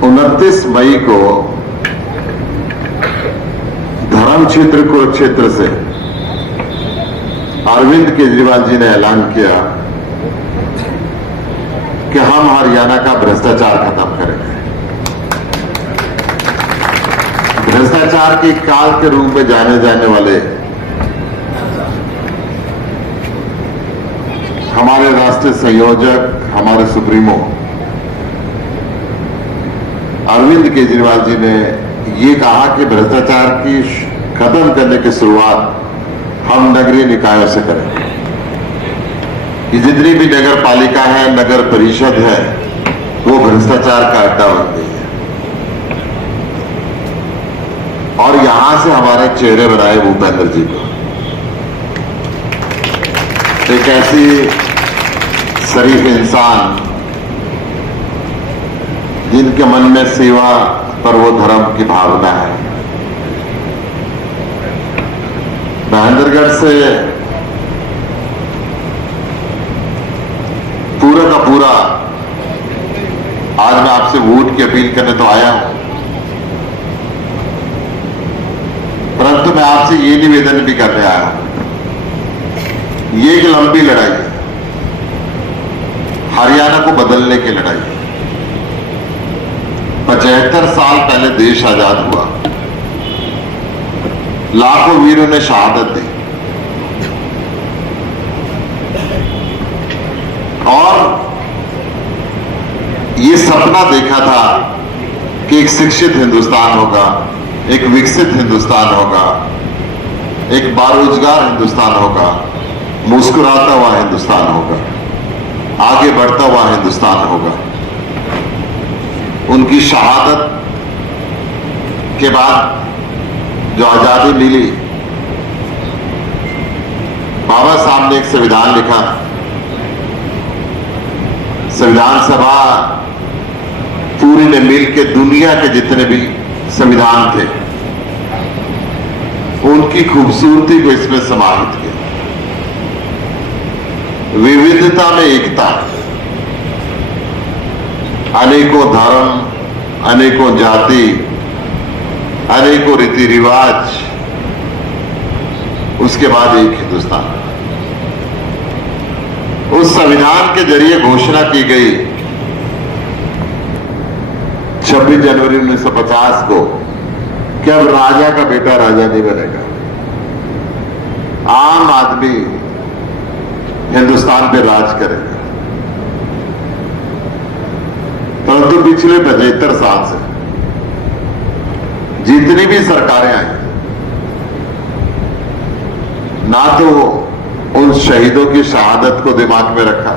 29 मई को धर्म क्षेत्र कुरुक्षेत्र से अरविंद केजरीवाल जी ने ऐलान किया कि हम हरियाणा का भ्रष्टाचार खत्म करेंगे। भ्रष्टाचार के काल के रूप में जाने जाने वाले हमारे राष्ट्रीय संयोजक, हमारे सुप्रीमो अरविंद केजरीवाल जी ने ये कहा कि भ्रष्टाचार की खत्म करने की शुरुआत हम नगरीय निकायों से करेंगे। कि जितनी भी नगर पालिका है, नगर परिषद है, वो भ्रष्टाचार का अड्डा बन गई है। और यहां से हमारे चेहरे बनाए भूपेंद्र जी को, एक ऐसी शरीफ इंसान जिनके मन में सेवा पर वो धर्म की भावना है। महेंद्रगढ़ से पूरा का पूरा आज मैं आपसे वोट की अपील करने तो आया हूं, परंतु मैं आपसे ये निवेदन भी करने आया हूं। ये एक लंबी लड़ाई है, हरियाणा को बदलने की लड़ाई है। 75 साल पहले देश आजाद हुआ, लाखों वीरों ने शहादत दी और ये सपना देखा था कि एक शिक्षित हिंदुस्तान होगा, एक विकसित हिंदुस्तान होगा, एक बारोजगार हिंदुस्तान होगा, मुस्कुराता हुआ हिंदुस्तान होगा, आगे बढ़ता हुआ हिंदुस्तान होगा। उनकी शहादत के बाद जो आजादी मिली, बाबा साहब ने एक संविधान लिखा। संविधान सभा पूरी ने मिलकर दुनिया के जितने भी संविधान थे उनकी खूबसूरती को इसमें समाहित किया। विविधता में एकता, अनेकों धर्म, अनेकों जाति, अनेकों रीति रिवाज, उसके बाद एक हिंदुस्तान। उस संविधान के जरिए घोषणा की गई 26 जनवरी 1950 को कि अब राजा का बेटा राजा नहीं बनेगा, आम आदमी हिंदुस्तान पे राज करेगा। परंतु पिछले 75 साल से जितनी भी सरकारें आई, ना तो उन शहीदों की शहादत को दिमाग में रखा,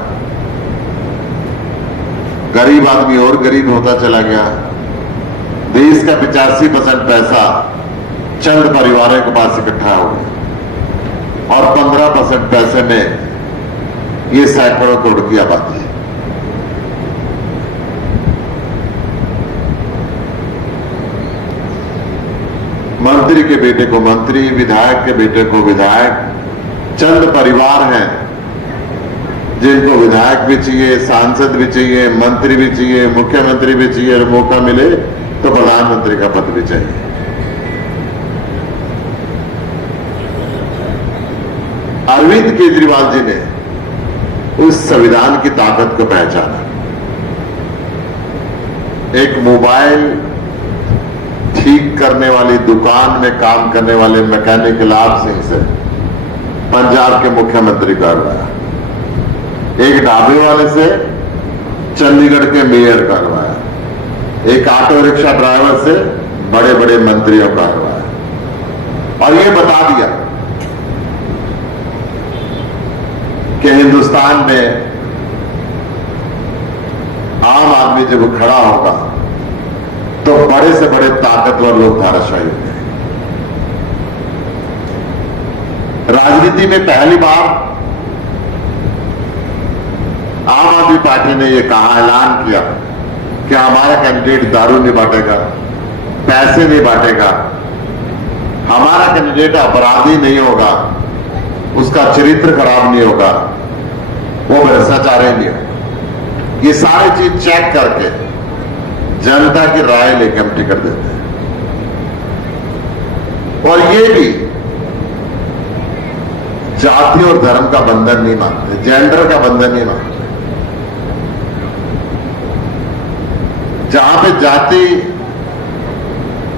गरीब आदमी और गरीब होता चला गया। देश का 85% पैसा चंद परिवारों के पास इकट्ठा हो गया और 15% पैसे में ये सैकड़ों करोड़ की आबादी है। मंत्री के बेटे को मंत्री, विधायक के बेटे को विधायक। चंद परिवार हैं जिनको विधायक भी चाहिए, सांसद भी चाहिए, मंत्री भी चाहिए, मुख्यमंत्री भी चाहिए, और मौका मिले तो प्रधानमंत्री का पद भी चाहिए। अरविंद केजरीवाल जी ने उस संविधान की ताकत को पहचाना। एक मोबाइल ठीक करने वाली दुकान में काम करने वाले मैकेनिक लाभ सिंह से पंजाब के मुख्यमंत्री करवाया, एक ढाबे वाले से चंडीगढ़ के मेयर करवाया, एक ऑटो रिक्शा ड्राइवर से बड़े बड़े मंत्रियों करवाया। और ये बता दिया कि हिंदुस्तान में आम आदमी जब खड़ा होगा तो बड़े से बड़े ताकतवर लोग धाराशायी होंगे। राजनीति में पहली बार आम आदमी पार्टी ने यह कहा, ऐलान किया कि हमारा कैंडिडेट दारू नहीं बांटेगा, पैसे नहीं बांटेगा, हमारा कैंडिडेट अपराधी नहीं होगा, उसका चरित्र खराब नहीं होगा, वो भ्रष्टाचारी नहीं होगा। ये सारी चीज चेक करके जनता की राय लेकर हम टिकट देते हैं। और ये भी जाति और धर्म का बंधन नहीं मानते, जेंडर का बंधन नहीं मानते। जहां पे जाति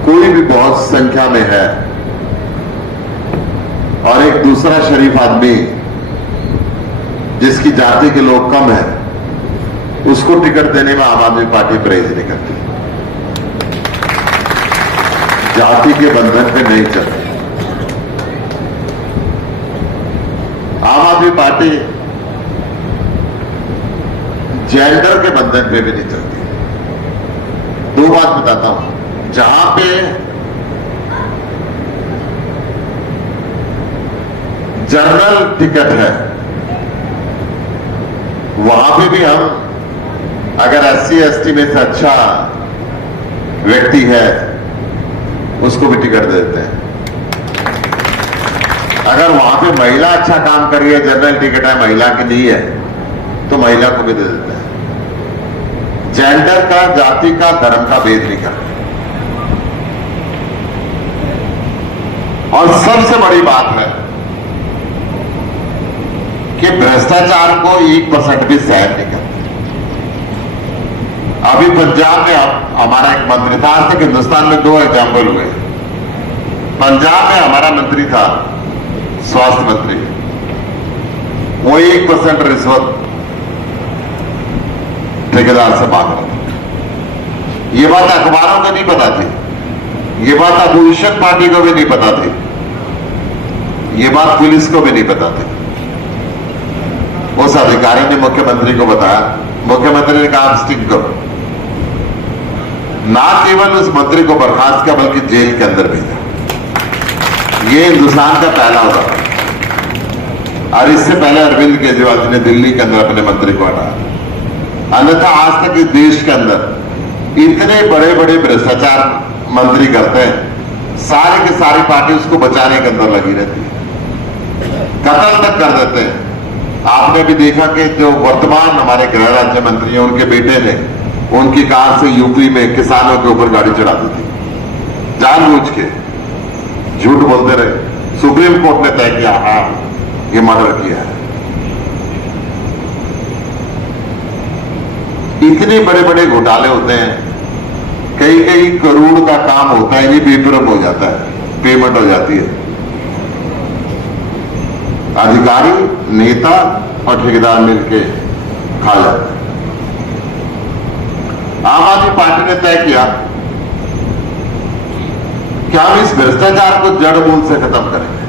कोई भी बहुत संख्या में है और एक दूसरा शरीफ आदमी जिसकी जाति के लोग कम है, उसको टिकट देने में आम आदमी पार्टी परहेज नहीं करती। जाति के बंधन पे नहीं चलती। आम आदमी पार्टी जेंडर के बंधन पे भी नहीं चलती। दो बात बताता हूं। जहां पे जनरल टिकट है वहां पे भी हम अगर SC ST में से अच्छा व्यक्ति है उसको भी टिकट देते हैं। अगर वहां पे महिला अच्छा काम कर रही है, जनरल टिकट है, महिला के लिए है, तो महिला को भी दे देते हैं। जेंडर का, जाति का, धर्म का भेद नहीं करते। और सबसे बड़ी बात है कि भ्रष्टाचार को 1% भी सहन नहीं करते। अभी पंजाब में हमारा एक मंत्री था, आज तक हिंदुस्तान में 2 एग्जाम्पल हुए। पंजाब में हमारा मंत्री था, स्वास्थ्य मंत्री, वो 1% रिश्वत ठेकेदार से मांग रहा था। ये बात अखबारों को नहीं पता थी, ये बात अपोजिशन पार्टी को भी नहीं पता थी, ये बात पुलिस को भी नहीं पता थी। उस अधिकारी ने मुख्यमंत्री को बताया, मुख्यमंत्री ने कहा आप स्टिक करो। ना केवल उस मंत्री को बर्खास्त किया बल्कि जेल के अंदर भेजा। ये हिंदुस्तान का पहला उदाहरण। और इससे पहले अरविंद केजरीवाल जी ने दिल्ली के अंदर अपने मंत्री को हटाया। अन्यथा आज तक इस देश के अंदर इतने बड़े बड़े भ्रष्टाचार मंत्री करते हैं, सारी की सारी पार्टी उसको बचाने के अंदर लगी रहती है, कत्ल तक कर देते हैं। आपने भी देखा कि जो वर्तमान हमारे गृह राज्य मंत्री हैं, उनके बेटे ने उनकी कार से यूपी में किसानों के ऊपर गाड़ी चढ़ा दी थी, जानबूझ के झूठ बोलते रहे। सुप्रीम कोर्ट ने तय किया हाँ ये मर्डर किया है। इतने बड़े बड़े घोटाले होते हैं, कई कई करोड़ का काम होता है, ये बेपरम हो जाता है, पेमेंट हो जाती है। अधिकारी, नेता और ठेकेदार मिलके खा जाते हैं। आम आदमी पार्टी ने तय किया कि हम इस भ्रष्टाचार को जड़ मूल से खत्म करेंगे।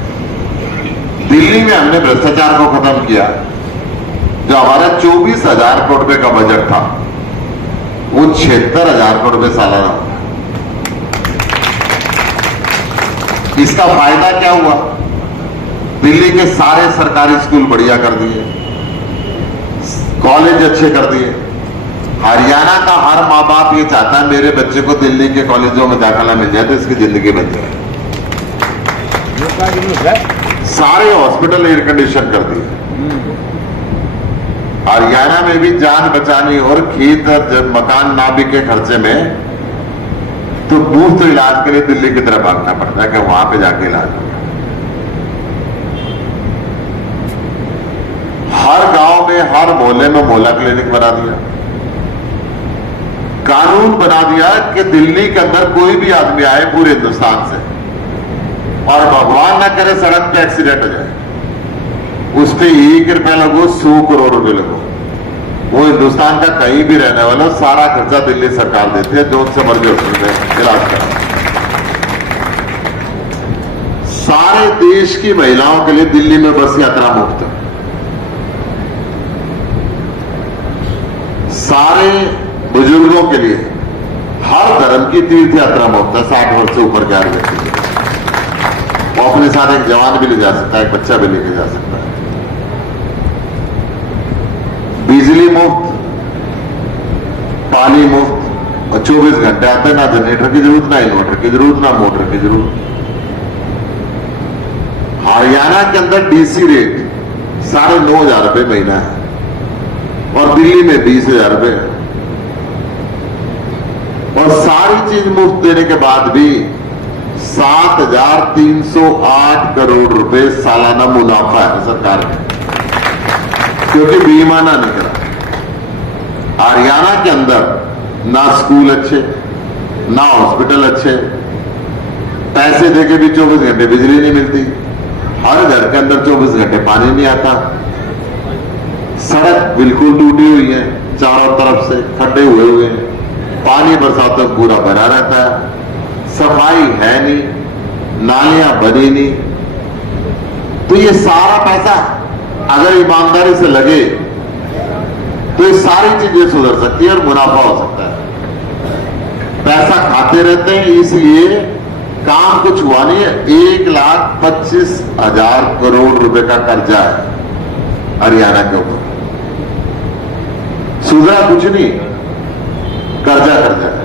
दिल्ली में हमने भ्रष्टाचार को खत्म किया। जो हमारा 24,000 करोड़ रुपए का बजट था वो 76,000 करोड़ रुपए सालाना होगा। इसका फायदा क्या हुआ? दिल्ली के सारे सरकारी स्कूल बढ़िया कर दिए, कॉलेज अच्छे कर दिए। हरियाणा का हर माँ बाप ये चाहता है मेरे बच्चे को दिल्ली के कॉलेजों में दाखिला मिल जाए तो इसकी जिंदगी बन जाए। सारे हॉस्पिटल एयर कंडीशन कर दिए। हरियाणा में भी जान बचानी और खेत और जब मकान ना बिके खर्चे में, तो मुफ्त इलाज के लिए दिल्ली की तरफ भागना पड़ता है कि वहां पे जाके इलाज हो। हर गांव में, हर मोहल्ले में मोहल्ला क्लिनिक बना दिया। कानून बना दिया कि दिल्ली के अंदर कोई भी आदमी आए पूरे हिंदुस्तान से और भगवान ना करे सड़क पे एक्सीडेंट हो जाए, उस पर 1 रुपया लगो, 100 करोड़ रुपए लगो, वो हिंदुस्तान का कहीं भी रहने वाला सारा खर्चा दिल्ली सरकार देती है, जो उनसे मर्जी होती है इलाज करा। सारे देश की महिलाओं के लिए दिल्ली में बस यात्रा मुफ्त है। सारे बुजुर्गों के लिए हर धर्म की तीर्थ यात्रा मुफ्त है। 60 वर्ष से ऊपर के हर व्यक्ति वो अपने साथ एक जवान भी ले जा सकता है, एक बच्चा भी लेके जा सकता है। बिजली मुफ्त, पानी मुफ्त और 24 घंटे आते हैं। ना जनरेटर की जरूरत, ना इन्वर्टर की जरूरत, ना मोटर की जरूरत। हरियाणा के अंदर डीसी रेट 9,500 रुपए महीना है और दिल्ली में 20,000 रुपए है। चीज मुफ्त देने के बाद भी 7,308 करोड़ रुपए सालाना मुनाफा है सरकार का, क्योंकि बीमा ना निकला। हरियाणा के अंदर ना स्कूल अच्छे, ना हॉस्पिटल अच्छे, पैसे देके भी 24 घंटे बिजली नहीं मिलती, हर घर के अंदर 24 घंटे पानी नहीं आता, सड़क बिल्कुल टूटी हुई है, चारों तरफ से खड्डे हुए हैं, पानी बरसातों में पूरा भरा रहता है, सफाई है नहीं, नालियां बनी नहीं। तो ये सारा पैसा अगर ईमानदारी से लगे तो ये सारी चीजें सुधर सकती है और मुनाफा हो सकता है। पैसा खाते रहते हैं, इसलिए काम कुछ हुआ नहीं है। 1,25,000 करोड़ रुपए का कर्जा है हरियाणा के ऊपर, सुधरा कुछ नहीं, कर्जा कर्जा है।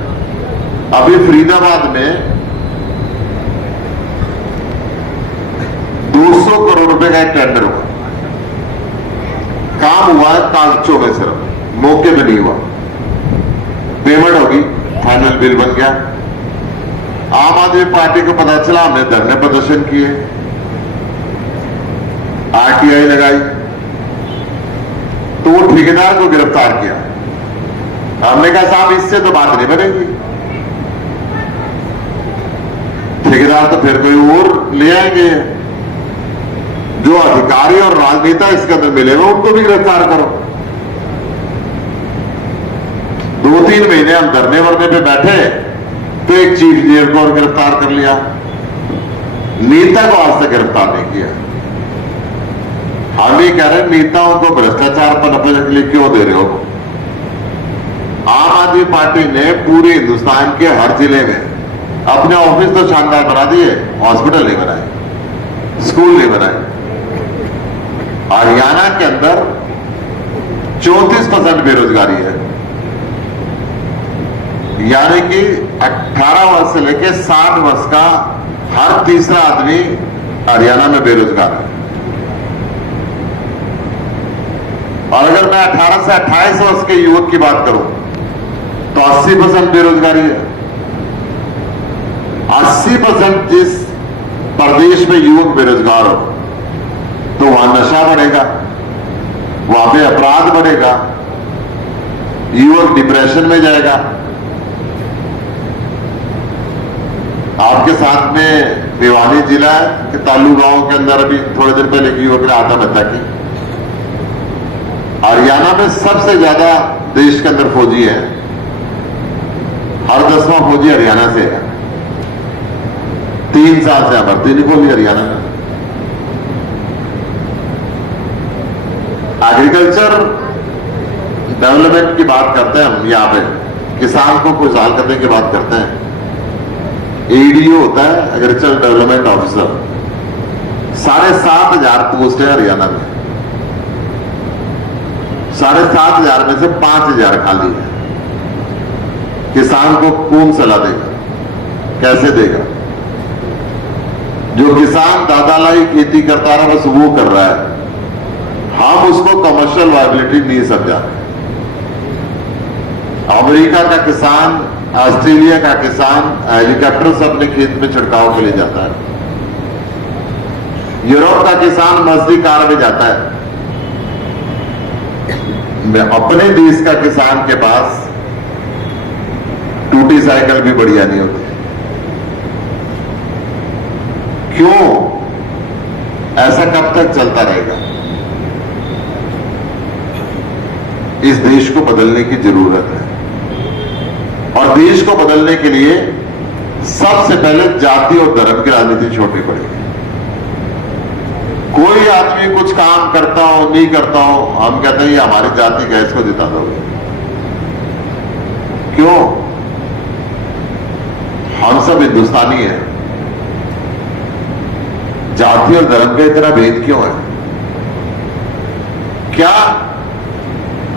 अभी फरीदाबाद में 200 करोड़ रुपए का एक टेंडर हुआ, काम हुआ है कागजों में, सिर्फ मौके पे नहीं हुआ, पेमेंट होगी, फाइनल बिल बन गया। आम आदमी पार्टी को पता चला, हमने धरने प्रदर्शन किए, आरटीआई लगाई, तो वो ठेकेदार को गिरफ्तार किया। हमने कहा साहब इससे तो बात नहीं बनेगी, ठेकेदार तो फिर कोई और ले आएंगे, जो अधिकारी और राजनेता इसके अंदर मिले हुए उनको भी गिरफ्तार करो। 2-3 महीने हम धरने वरने पे बैठे तो एक चीफ इंजीनियर को और गिरफ्तार कर लिया, नेता को आज तक गिरफ्तार नहीं किया। हम ये कह रहे हैं नेताओं को भ्रष्टाचार पर नपने के लिए क्यों दे रहे हो? आम आदमी पार्टी ने पूरे हिंदुस्तान के हर जिले में अपने ऑफिस तो शानदार बना दिए, हॉस्पिटल नहीं बनाए, स्कूल नहीं बनाए। हरियाणा के अंदर 34% बेरोजगारी है, यानी कि 18 वर्ष से लेकर 60 वर्ष का हर तीसरा आदमी हरियाणा में बेरोजगार है। और अगर मैं 18 से 28 वर्ष के युवक की बात करूं तो 80% बेरोजगारी है। 80% जिस प्रदेश में युवक बेरोजगार हो तो वहां नशा बढ़ेगा, वहां पे अपराध बढ़ेगा, युवक डिप्रेशन में जाएगा। आपके साथ में भिवानी जिला के तालू गांव के अंदर अभी थोड़े दिन पहले एक युवक ने आत्महत्या की। हरियाणा में सबसे ज्यादा देश के अंदर फौजी है, हर 10वां फौजी हरियाणा से है। 3 साल से भर्ती नहीं खोली हरियाणा में। एग्रीकल्चर डेवलपमेंट की बात करते हैं हम, यहाँ पे किसान को खुशहाल करने की बात करते हैं। एडीओ होता है एग्रीकल्चर डेवलपमेंट ऑफिसर, 7,500 पोस्ट है हरियाणा में। 7,500 में से 5,000 खाली है। किसान को कौन सलाह देगा, कैसे देगा? जो किसान दादालाई खेती करता रहा बस वो कर रहा है, हम उसको कमर्शियल वायबिलिटी नहीं समझा। अमेरिका का किसान, ऑस्ट्रेलिया का किसान हेलीकॉप्टर से अपने खेत में छिड़काव के लिए जाता है, यूरोप का किसान मजदी कार में जाता है। अपने देश का किसान के पास टूटी साइकिल भी बढ़िया नहीं होती। क्यों? ऐसा कब तक चलता रहेगा? इस देश को बदलने की जरूरत है, और देश को बदलने के लिए सबसे पहले जाति और धर्म की राजनीति छोड़नी पड़ेगी। कोई आदमी कुछ काम करता हो नहीं करता हो, हम कहते हैं ये हमारी जाति का, इसको जिता दोगे। क्यों? हम सब हिंदुस्तानी हैं, जाति और धर्म का इतना भेद क्यों है? क्या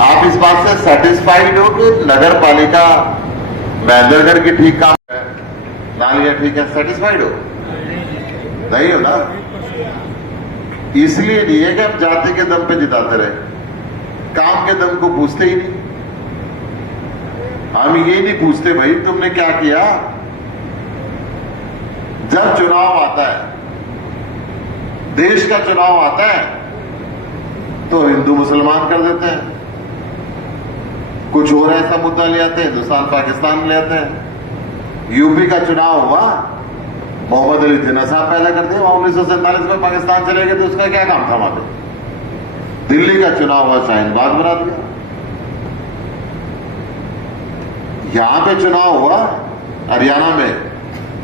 आप इस बात से सेटिस्फाइड हो कि नगर पालिका महेंद्रगढ़ की ठीक काम है, नालियां ठीक है, सेटिस्फाइड हो? नहीं हो ना। इसलिए नहीं है कि हम जाति के दम पे जिताते रहे, काम के दम को पूछते ही नहीं। हम ये नहीं पूछते भाई तुमने क्या किया। जब चुनाव आता है, देश का चुनाव आता है, तो हिंदू मुसलमान कर देते हैं, कुछ और ऐसा मुद्दा ले आते हैं, हिंदुस्तान पाकिस्तान ले आते हैं। यूपी का चुनाव हुआ, मोहम्मद अली जिन्ना साहब पैदा कर दिया, वहां 1947 में पाकिस्तान चले गए, तो उसका क्या काम था वहां पे। दिल्ली का चुनाव हुआ, शाहीन बाग बना दिया। यहां पे चुनाव हुआ हरियाणा में,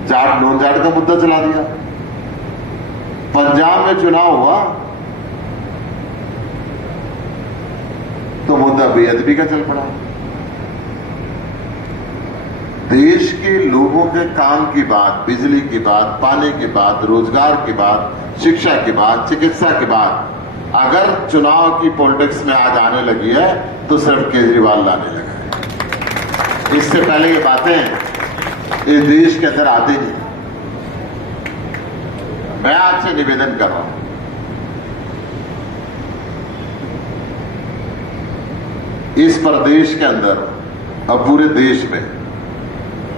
जाट नॉन जाट का मुद्दा चला दिया। पंजाब में चुनाव हुआ तो मुद्दा बेअदबी का चल पड़ा। देश के लोगों के काम की बात, बिजली की बात, पानी की बात, रोजगार की बात, शिक्षा की बात, चिकित्सा की बात अगर चुनाव की पॉलिटिक्स में आज आने लगी है तो सिर्फ केजरीवाल लाने लगा है। इससे पहले ये बातें इस देश के अंदर आती नहीं। मैं आपसे निवेदन कर रहा हूं, इस प्रदेश के अंदर और पूरे देश में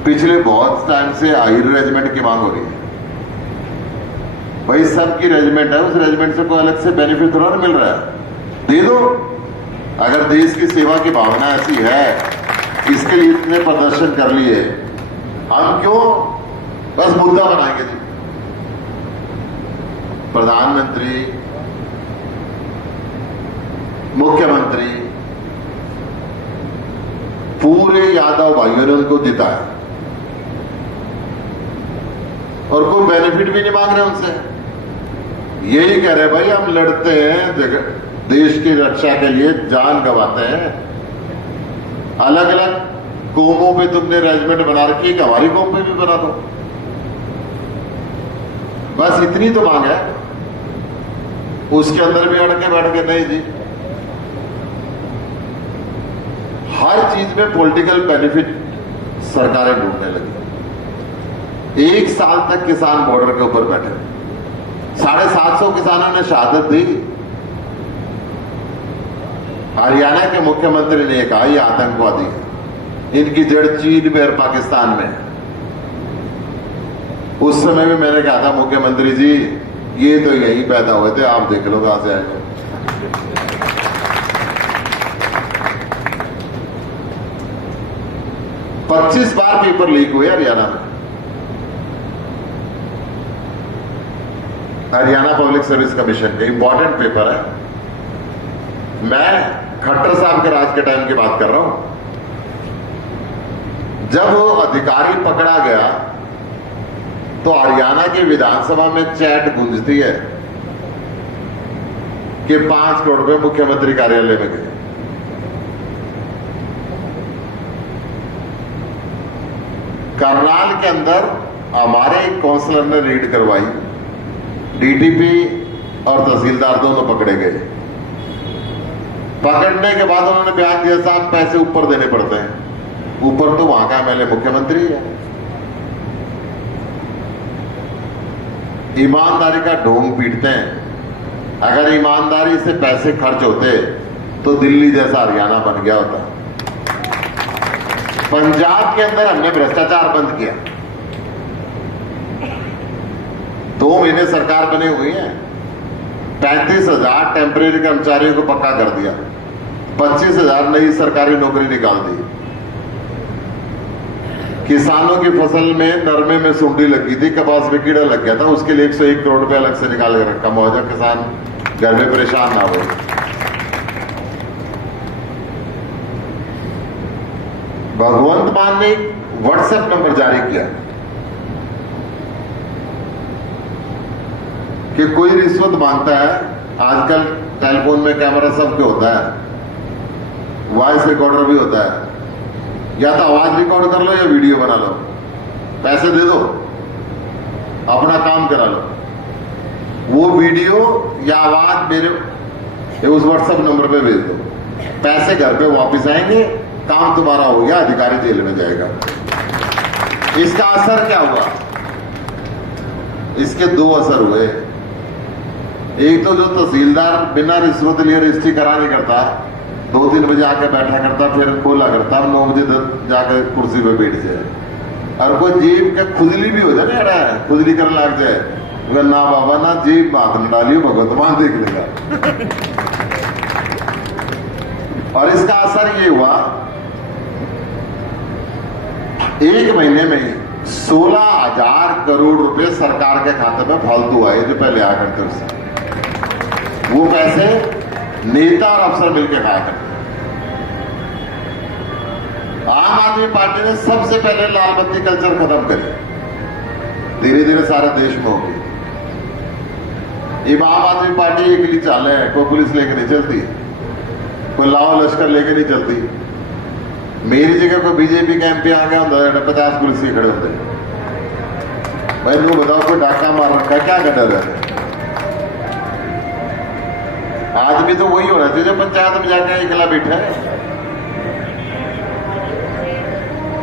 पिछले बहुत टाइम से हायर रेजिमेंट की मांग हो रही है। भाई सबकी रेजिमेंट है, उस रेजिमेंट से कोई अलग से बेनिफिट थोड़ा मिल रहा है, दे दो। अगर देश की सेवा की भावना ऐसी है, इसके लिए इतने प्रदर्शन कर लिए, हम क्यों बस मुद्दा बनाएंगे जी। प्रधानमंत्री, मुख्यमंत्री, पूरे यादव भाइयों ने उनको जिताया और कोई बेनिफिट भी नहीं मांग रहे उनसे। यही कह रहे भाई हम लड़ते हैं, देश की रक्षा के लिए जान गंवाते हैं। अलग अलग कौमों पे तुमने रेजिमेंट बना रखी है, हमारी कौम पे भी बना दो, बस इतनी तो मांग है। उसके अंदर भी अड़ के बैठ के नहीं जी। हर चीज में पॉलिटिकल बेनिफिट सरकारें ढूंढने लगी। 1 साल तक किसान बॉर्डर के ऊपर बैठे, 750 किसानों ने शहादत दी। हरियाणा के मुख्यमंत्री ने कहा ये आतंकवादी है, इनकी जड़ चीन में और पाकिस्तान में है। उस समय भी मैंने कहा था मुख्यमंत्री जी ये तो यहीं पैदा हुए थे, आप देख लो कहां से आए। 25 बार पेपर लीक हुए हरियाणा में। हरियाणा पब्लिक सर्विस कमीशन के इंपॉर्टेंट पेपर है। मैं खट्टर साहब के राज के टाइम की बात कर रहा हूं। जब वो अधिकारी पकड़ा गया तो हरियाणा की विधानसभा में चैट गूंजती है कि 5 करोड़ रुपए मुख्यमंत्री कार्यालय में गए। करनाल के अंदर हमारे एक काउंसलर ने रेड करवाई, डीटीपी और तहसीलदार दोनों पकड़े गए। पकड़ने के बाद उन्होंने बयान दिया साहब पैसे ऊपर देने पड़ते हैं। ऊपर तो वहां का एमएलए मुख्यमंत्री है। ईमानदारी का ढोंग पीटते हैं। अगर ईमानदारी से पैसे खर्च होते तो दिल्ली जैसा हरियाणा बन गया होता। पंजाब के अंदर हमने भ्रष्टाचार बंद किया। 2 महीने सरकार बनी हुई है, 35,000 टेम्परेरी कर्मचारियों को पक्का कर दिया, 25,000 नई सरकारी नौकरी निकाल दी। किसानों की फसल में नरमे में सुंडी लगी थी, कपास में कीड़ा लग गया था, उसके लिए 101 करोड़ रुपए अलग से निकाल के रखा, मुआवजा किसान घर में परेशान ना हो। भगवंत मान ने व्हाट्सएप नंबर जारी किया कि कोई रिश्वत मांगता है, आजकल टेलीफोन में कैमरा सबके होता है, वॉइस रिकॉर्डर भी होता है, या तो आवाज रिकॉर्ड कर लो या वीडियो बना लो, पैसे दे दो, अपना काम करा लो। वो वीडियो या आवाज मेरे उस व्हाट्सएप नंबर पे भेज दो, पैसे घर पे वापस आएंगे, काम तुम्हारा हो गया, अधिकारी जेल में जाएगा। इसका असर क्या हुआ? इसके 2 असर हुए। एक तो जो तहसीलदार बिना रिश्वत लिए रजिस्ट्री करा नहीं करता, 2-3 बजे आके बैठा करता, फिर खोला करता, 9 बजे जाकर कुर्सी पे बैठ जाए। और कोई जीव के खुजली भी हो जाए ना, खुजली करने लग जाए, अगर ना बाबा ना जीव हाथ में डालियो, भगवत वहां देख लेगा। और इसका असर ये हुआ, 1 महीने में 16,000 करोड़ रुपए सरकार के खाते में फालतू आए, जो पहले आ करते उससे। वो पैसे नेता और अफसर मिलकर खाया करते। आम आदमी पार्टी ने सबसे पहले लाल बत्ती कल्चर खत्म करी, धीरे धीरे सारे देश में होगी। ये आम आदमी पार्टी एक लिए चाले है, कोई पुलिस लेके नहीं चलती, कोई लाओ लश्कर लेके नहीं चलती। मेरी जगह कोई बीजेपी का एमपी आ गया होता, 50 पुलिस के खड़े होते। भाई नो बताओ, कोई डाका मार रखा है, क्या डर है? आदमी तो वही होना चाहिए जो पंचायत में जाकर अकेला बैठा है।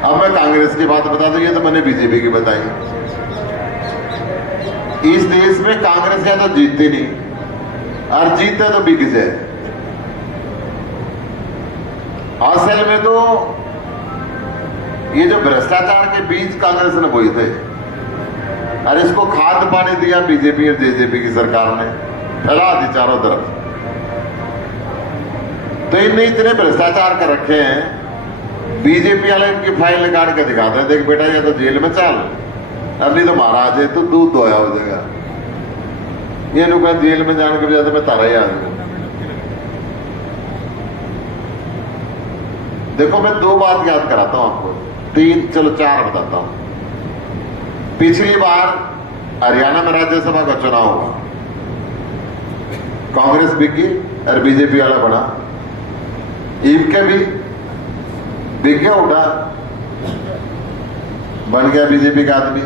अब मैं कांग्रेस की बात बता दूं, ये तो मैंने बीजेपी की बताई। इस देश में कांग्रेस या तो जीतती नहीं, और जीतते तो बिक जाए। असल में तो ये जो भ्रष्टाचार के बीज कांग्रेस ने बोए थे, और इसको खाद पानी दिया बीजेपी और जेजेपी की सरकार ने, फैला दी चारों तरफ। तो इनने इतने भ्रष्टाचार कर रखे हैं, बीजेपी वाले इनकी फाइल निकाल के दिखाते हैं, देख बेटा ये तो जेल में चल, अब नहीं तो महाराज है तो दूध धोया हो जाएगा। ये लोग जेल में जाने के बजाय तो मैं तारा ही आ जाऊंगा। देखो मैं 2 बात याद कराता हूं आपको, 3 चलो 4 बताता हूं। पिछली बार हरियाणा में राज्यसभा का चुनाव हुआ, कांग्रेस बिकी और बीजेपी वाला बना। इनके भी बिक गया, उठा बन गया बीजेपी का आदमी।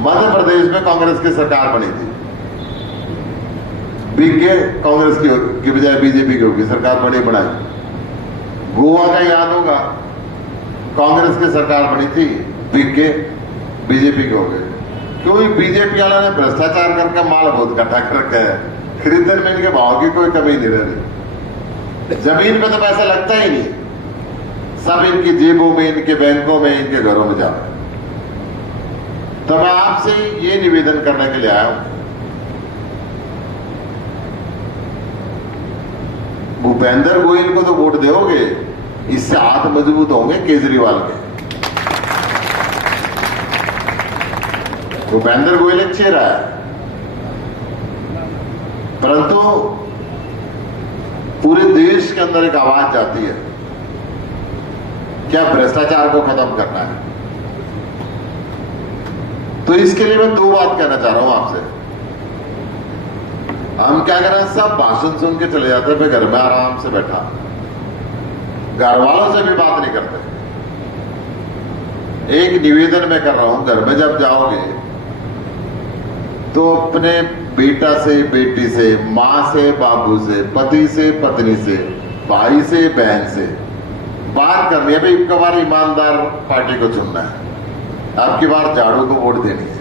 मध्य प्रदेश में कांग्रेस की सरकार बनी थी, बिक गए, कांग्रेस की बजाय बीजेपी की होगी सरकार बड़ी बनाई। गोवा का याद होगा, कांग्रेस की सरकार बनी थी, बिक के बीजेपी के हो गए। क्योंकि बीजेपी वाला ने भ्रष्टाचार करके माल बहुत इकट्ठा कर रखा है, खरीदने में इनके भाव की कोई कमी नहीं रही। जमीन पे तो पैसा लगता ही नहीं, सब इनकी जेबों में, इनके बैंकों में, इनके घरों में जाता है। तो मैं आपसे ये निवेदन करने के लिए आया हूं, भूपेंद्र गोयल को तो वोट दोगे, इससे हाथ मजबूत होंगे केजरीवाल के। भूपेंद्र गोयल एक चेहरा है, परंतु पूरे देश के अंदर एक आवाज जाती है, क्या भ्रष्टाचार को खत्म करना है। तो इसके लिए मैं 2 बात कहना चाह रहा हूं आपसे। हम क्या करें, सब भाषण सुन के चले जाते हैं, फिर घर में आराम से बैठा, घर वालों से भी बात नहीं करते। एक निवेदन मैं कर रहा हूं, घर में जब जाओगे तो अपने बेटा से, बेटी से, मां से, बाबू से, पति से, पत्नी से, भाई से, बहन से बात करनी है। भाई इनका बार ईमानदार पार्टी को चुनना है, आपकी बार झाड़ू को वोट देनी है।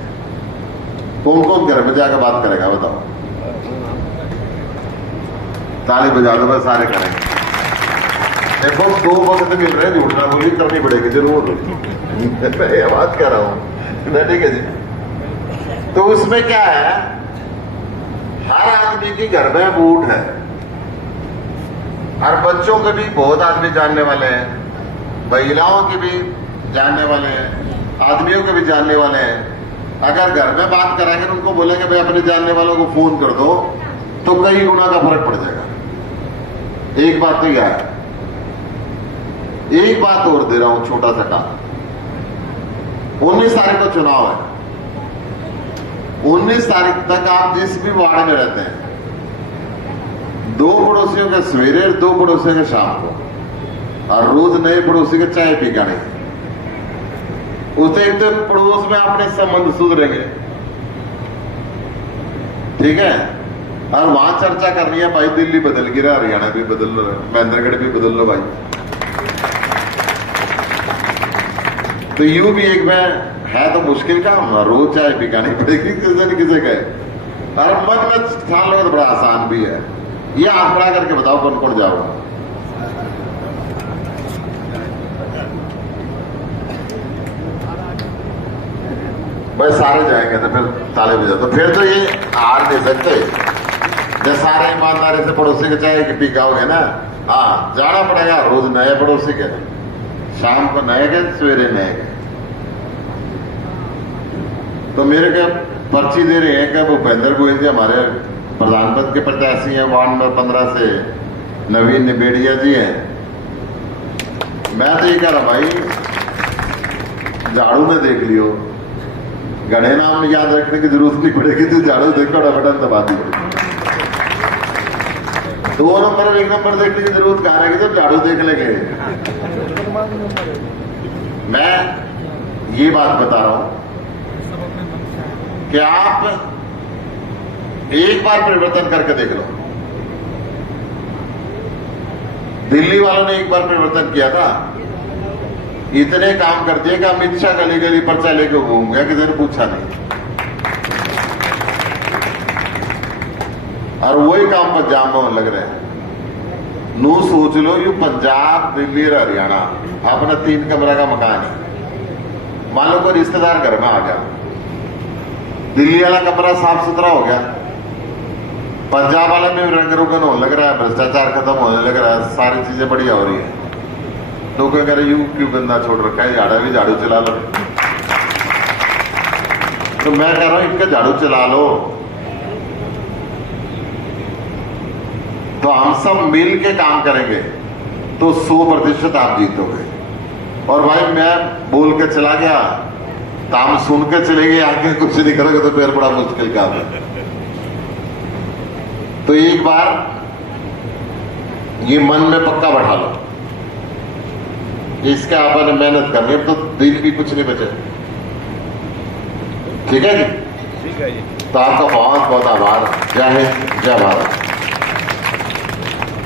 कौन कौन घर में जाकर बात करेगा बताओ? ताली बजा दो, बस सारे करेंगे। देखो 2 वक्त मिल रहे हैं, झूठना बोली करनी पड़ेगी जरूर। मैं ये बात कह रहा हूं, ठीक है जी। तो उसमें क्या है, हर आदमी के घर में वोट है, और बच्चों के भी बहुत आदमी जानने वाले हैं, महिलाओं के भी जानने वाले हैं, आदमियों के भी जानने वाले हैं। अगर घर में बात कराएंगे तो उनको बोलेंगे भाई अपने जानने वालों को फोन कर दो, तो कई गुना का फर्क पड़ जाएगा। एक बात तो यह है, एक बात और दे रहा हूं, छोटा सा काम। 19 तारीख को चुनाव है, 19 तारीख तक आप जिस भी वार्ड में रहते हैं, 2 पड़ोसियों के सवेरे, 2 पड़ोसियों के शाम को, और रोज नए पड़ोसी के चाय पी गाने। उससे एक तो पड़ोस में अपने संबंध सुधरेंगे, ठीक है। और वहां चर्चा करनी है, भाई दिल्ली बदल गिरा, हरियाणा भी बदल लो, महेंद्रगढ़ भी बदल लो भाई। तो यूं भी एक में है तो मुश्किल काम, रोज चाय पिकानी पड़ेगी किसी न किसी का। और मन में ठान लो तो बड़ा आसान भी है। ये आंकड़ा करके बताओ कौन कौन जाओगे। भाई सारे जाएंगे तो फिर ताले बजा, तो फिर तो ये हार नहीं सकते। जब सारे ईमानदारी से पड़ोसी के चाय की पी खाओगे ना, हाँ जाना पड़ेगा रोज नए पड़ोसी के, शाम को नए के, सवेरे नए के। तो मेरे को पर्ची दे रहे हैं कि भूपेंद्र गोयल जी हमारे प्रधान पद के प्रत्याशी हैं, वार्ड नंबर 15 से नवीन निबेड़िया जी हैं। मैं तो ये कह रहा भाई, झाड़ू में देख लियो, गणे नाम याद रखने की जरूरत नहीं पड़ेगी, तो झाड़ू देखो और बटन दबा दियो। 2 नंबर और 1 नंबर देखने की जरूरत कहां रहेगी, तो झाड़ू देख लेंगे। मैं ये बात बता रहा हूं कि आप एक बार परिवर्तन करके देख लो। दिल्ली वालों ने एक बार परिवर्तन किया था, इतने काम कर दिए कि अमित शाह गली गली पर्चा लेके घूम गया, किसी ने पूछा नहीं। और वही काम पंजाब में लग रहे हैं। नू सोच लो, यू पंजाब, दिल्ली और हरियाणा अपना 3 कमरा का मकान है। मान लो कोई रिश्तेदार घर में आ गया, दिल्ली वाला कमरा साफ सुथरा हो गया, पंजाब वाले में रंग रोगन होने लग रहा है, भ्रष्टाचार खत्म होने लग रहा है, सारी चीजें बढ़िया हो रही है। लोग कह रहे यू क्यों गंदा छोड़ रखा है, झाड़ा भी झाड़ू चला लो। तो मैं कह रहा हूं इनका झाड़ू चला लो, तो हम सब मिल के काम करेंगे तो 100% आप जीतोगे। और भाई मैं बोल के चला गया, काम सुन के चले गए, आगे कुछ नहीं करोगे तो फिर बड़ा मुश्किल काम है। तो एक बार ये मन में पक्का बैठा लो, इसके आपने मेहनत करनी है, तो दिल भी कुछ नहीं बचे। ठीक है जी? ठीक है जी। तो आपका बहुत बहुत आभार। जय हिंद, जय भारत।